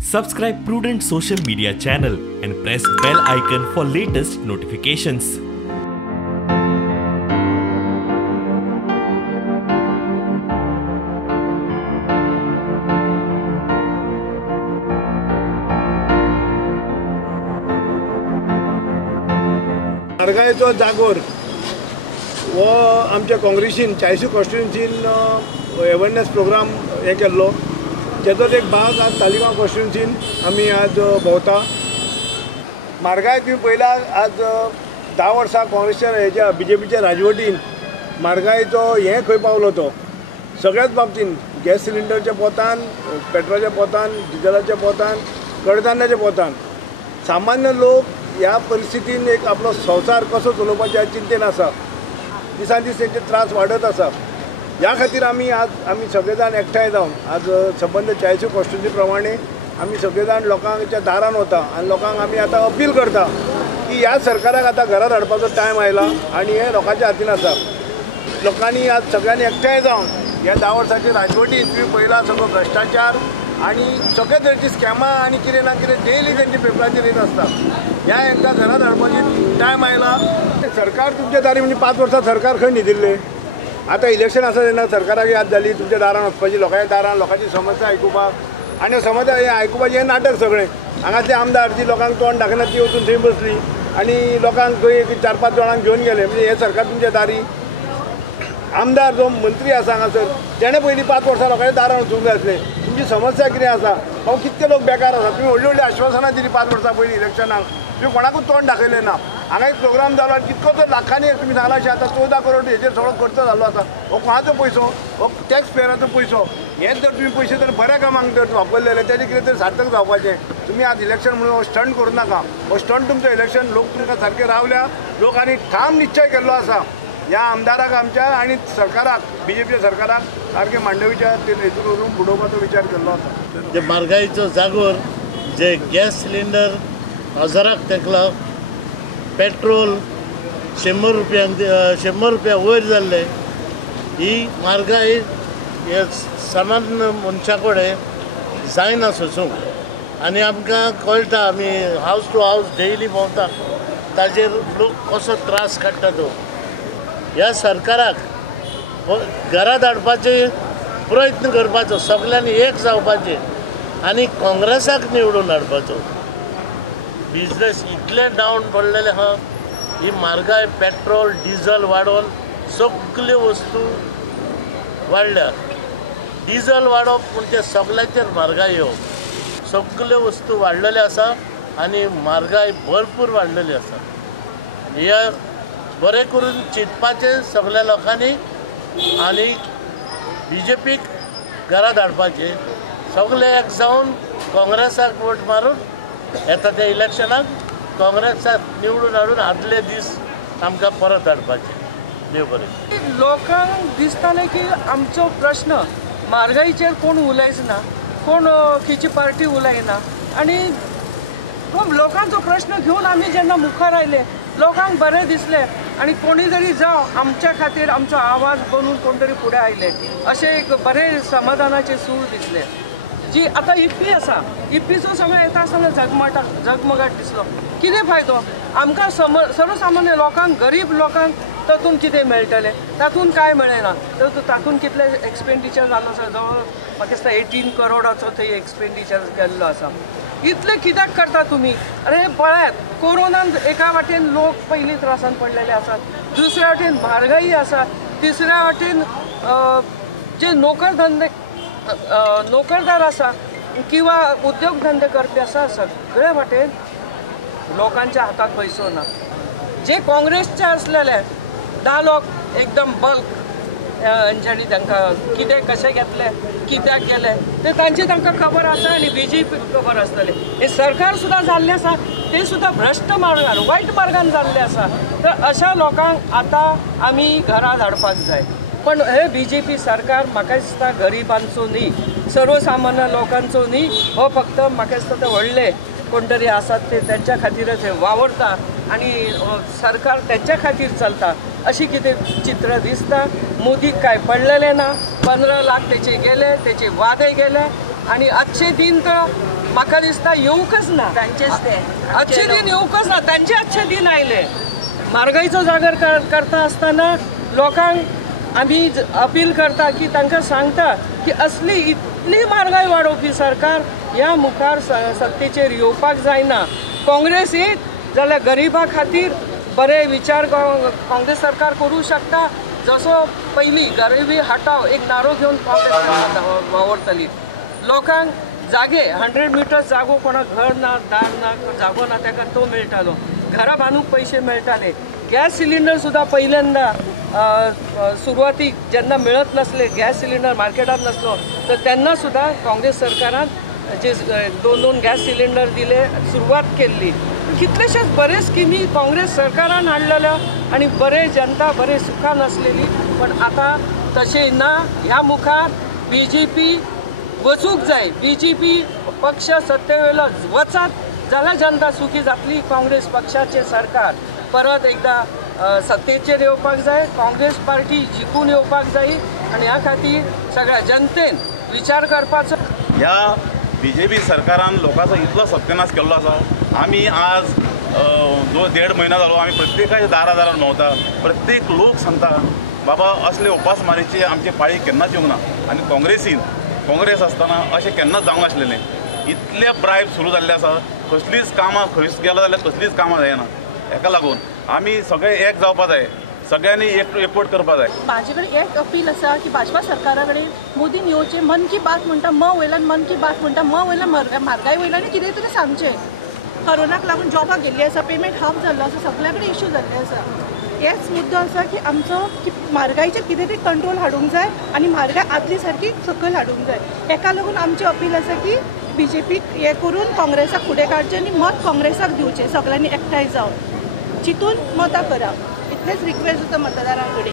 Subscribe Prudent Social Media channel and press bell icon for latest notifications. मारगायचो जागोर वो आमच्या काँग्रेसीन 40 कॉन्स्टिट्युन्सीन अवेरनेस प्रोग्राम हे केल्लो जेचोच एक भाग आज तालिगांव कॉन्स्टिट्युन्सीन आमी आज भोंवता। मारगाय तुम्ही पयला आज 10 वर्सां काँग्रेसच्या हेच्या BJPच्या राजवटीन मारगायचो हे खंय पावलो तो सगळ्याच बाबतीन गॅस सिलिंडरच्या पोतान, पेट्रोलच्या पोतान, डिझेलाच्या पोतान, कडधान्याच्या पोतान सामान्य लोक ह्या परिस्थितीन एक आपलो संसार कसो चलोवपाच्या चिंतेन आसा। दिसान दीस तेंचे त्रास वाडत आसा। ह्या खातीर आमी सगळे जाण एकठांय जावन आज संबंद 40 कॉन्स्टिट्युन्सी प्रमाणे आमी सगळे जाण लोकांच्या दारान वता आनी लोकांक आमी आतां अपील करता की ह्या सरकाराक आतां घरां धाडपाचो टायम आयला आनी हे लोकांच्या हातीन आसा। लोकांनी आज सगळ्यांनी एकठांय जावन ह्या 10 वर्सांची राजवटीन तुम्ही पयला सगळो भ्रश्टाचार आणि सगळे तरेची स्कॅमां आणि कितें ना कितें डेली तेंचे पेपराचेर येत आसता। ह्या हांकां घरां धाडपाची टायम आयला। सरकार तुमच्या दारी म्हणजे 5 वर्सां सरकार खंय न्हिदिल्ले। आतां इलेक्शन आसा तेन्ना सरकाराक याद जाली तुमच्या दारान वचपाची, लोकांच्या दारान लोकांची समस्या आयकुपाक आनी समस्या हे आयकुपाचें हे नाटक सगळें। हांगातले आमदार जी लोकांक तोंड दाखयनात ती वचून थंय बसली आनी लोकांक खंय 4-5 जाणांक घेवन गेले। म्हणजे हे सरकार तुमच्या दारी आमदार जो मंत्री आसा हांगासर तेणें पयलीं 5 वर्सां लोकांच्या दारान वचूंक जाय आसलें। तुमची समस्या कितें आसा हांव कितके लोक बेकार आसा। तुम्ही व्हडली आश्वासनां दिली 5 वर्सां पयलीं इलेक्शनाक तुम्ही कोणाकूच तोंड दाखयलें ना। हांगा एक प्रोग्राम जालो आनी कितकोसो लाखांनी तुमी सांगला अशें आतां 14 करोड हेजेर सगळो खर्च जाल्लो आसा। हो कोणाचो पयसो? हो टॅक्स पेयराचो पयसो। हेच जर तुम्ही पैसे जर बऱ्या कामांक जर वापरलेले तेजें कितें तरी सार्थक जावपाचें। तुम्ही आज इलेक्शन म्हणून हो स्टंट करूं नाका। हो स्टंट तुमचो इलेक्शन लोक तुमकां सारके रावल्या। लोक आनी ठाम निश्चय केल्लो आसा ह्या आमदाराक आमच्या आणि सरकाराक BJPच्या सरकाराक सारके मांडवीच्या हेतून व्हरून बुडोवपाचो विचार केल्लो आसा। जे म्हारगायेचो जागोर जे गॅस सिलिंडर 1000क तेकला, पेट्रोल 100 रुपया वयर जाल्ले, ही म्हारगाय हे सामान्य मनशा कडेन जायना सोसूंक। आनी आमकां कळटा आमी हावस टू हावस डेली भोंवता ताजेर लोक कसो त्रास काडटा तो। ह्या सरकाराक घरा धाडपाचे प्रयत्न करपाचो, सगळ्यांनी एक जावपाचे आनी काँग्रेसाक निवडून हाडपाचो। बिजनेस इतले डावन पडलेले आहा। ही म्हारगाय पेट्रोल डिझल वाडोवन सगल्यो वस्तू वाडल्या। डिझल वाडप पूण ते सगळ्याचेर म्हारगाय येवप। सगल्यो वस्तू वाडलेल्यो आसा आनी म्हारगाय भरपूर वाडलेली आसा। हे बरें करून चिंतपाचें सगळ्या लोकांनी आनी BJPक घरा धाडपाचें। सगळे एक जावन काँग्रेसाक वोट मारून येता त्या इलेक्शनाक काँग्रेसाक निवडून हाडून आदले दीस आमकां परत हाडपाचें। देव बरें। लोकांक दिसतालें की आमचो प्रश्न म्हारगायेचेर कोण उलयच ना, कोण खंयची पार्टी उलयना आनी लोकांचो प्रश्न घेवन आमी जेन्ना मुखार आयले लोकांक बरें दिसलें आनी कोणी जरी जावं आमच्या खातीर आमचो आवाज बनून कोण तरी फुडें आयले अशें एक बरें समाधानाचें सूर दिसलें। जी आतां इफ्फी आसा, इफ्फीचो समय येता आसतना जगमगाट दिसलो। कितें फायदो आमकां सर्वसामान्य लोकांक, गरीब लोकांक तातूंत कितें मेळटलें? तातूंत कांय मेळना। तातूंत कितले एक्सपेंडिचर जाल्लो आसा? जवळ म्हाका दिसता 18 करोडाचो थंय एक्सपेंडिचर केल्लो आसा। इतले कित्याक करता तुमी? अरे पळयात, कोरोनान एका वाटेन लोक पयलीं त्रासान पडलेले आसात, दुसऱ्या वाटेन म्हारगाई आसा, तिसऱ्या वाटेन जे नोकरदार आसा किंवा उद्योग धंदे करपी आसा सगळे वाटेन लोकांच्या हातांत पयसो ना। जे काँग्रेसचे असलेले 10 लोक एकदम बल्क हेंच्यांनी तांकां कितें कशें घेतले, कित्याक गेले ते तांकां खबर आसा आनी BJPक खबर आसतलें। हे सरकार सुद्दां जाल्लें आसा ते सुद्दां भ्रश्ट मार्गान, वायट मार्गान जाल्लें आसा। तर अशा लोकांक आतां आमी घरा धाडपाक जाय। पण हे BJP सरकार म्हाका दिसता गरिबांचो न्ही, सर्वसामान्य लोकांचो न्ही। हो फक्त म्हाका दिसता ते व्हडले कोण तरी आसात ते त्यांच्या खातीरच हे वावरता आणि सरकार त्यांच्या खातीर चलता अशी कितें चित्र दिसता। मोदीक काय पडलेले ना, 15 लाख त्याचे गेले, त्याचे वादे गेले आणि आजचे दिन तर म्हाका दिसता येवकच ना तांचेच ते अच्छे दिन येवकच ना तांचे अच्छे दिन आयले म्हारगायेचो जागर करता आसतना लोकांक आमी अपील करता की तांकां सांगता की असली इतली म्हारगाय वाडोवपी सरकार ह्या मुखार सत्तेचेर येवपाक जायना. काँग्रेस येत जाल्यार गरिबा खातीर बरे विचार काँग्रेस सरकार करूं शकता. जसो पयलीं गरिबी हटाव एक नारो घेवन काँग्रेस वावरतली. लोकांक जागे 100 मिटर्स जागो कोणाक घर ना दार ना जागो ना ताका तो मेळटालो. घरां बांदूंक पयशे मेळटाले. गॅस सिलिंडर सुद्दां पहिल्यांदा सुरवातीक जेन्ना मेळत नासले गॅस सिलिंडर मार्केटात नसलो तर तेन्ना सुद्दां काँग्रेस सरकारान जे 2 गॅस सिलिंडर दिले सुरवात केल्ली. कितलेशेच बरे स्किमी काँग्रेस सरकारान हाडलेल्यो आनी बरे जनता बरे सुखान आसलेली. पण आता तशें ना. ह्या मुखार BJP वचूंक जाय. BJP पक्ष सत्तेवेलो वचत जाल्यार जनता सुखी जातली. काँग्रेस पक्षाचे सरकार परत एकदा सत्तेचेर येवपाक जाय. काँग्रेस पार्टी जिखून येवपाक जाय आनी ह्या खातीर सगळ्या जनतेन विचार करपाचो. ह्या BJP सरकारान लोकांचो इतलो सत्यानाश केल्लो आसा. आमी आज 1.5 म्हयनो जालो आमी प्रत्येकाच्या दारान भोंवता. प्रत्येक लोक सांगता बाबा असले उपासमारीची आमची पाळी केन्नाच येवंक ना. आनी काँग्रेस आसतना अशें केन्नाच जावंक नासलेलें. इतले ब्रायब सुरू जाल्ले आसा. कसलीच कामां खंय गेलो जाल्यार कसलीच कामां जायना. हेका लागून आमी सगळे एक जावपा जाय. सगळ्यांनी एकवट करपा जाय. म्हाजे कडेन एक अपील आसा की भाजपा सरकारा कडेन मोदीन येवचें. मन की बात म्हणटा वयल्यान मन की बात म्हणटा वयल्यान म्हारगाय वयल्यान कितें तरी सांगचें. कोरोनाक लागून जॉबाक गेल्ली आसा पेमेंट हाफ जाल्लो आसा सगळ्या कडेन इश्यू जाल्ले आसा. हेच मुद्दो आसा की आमचो म्हारगायेचेर कितें तरी कंट्रोल हाडूंक जाय आनी म्हारगाय आदली सारकी सकयल हाडूंक जाय. हेका लागून आमचें अपील आसा की BJPक हे करून काँग्रेसाक फुडें काडचें आनी मत काँग्रेसाक दिवचें. सगळ्यांनी एकठांय जावन चिंतून मतां करप इतलेंच रिक्वेस्ट आसा मतदारां कडेन.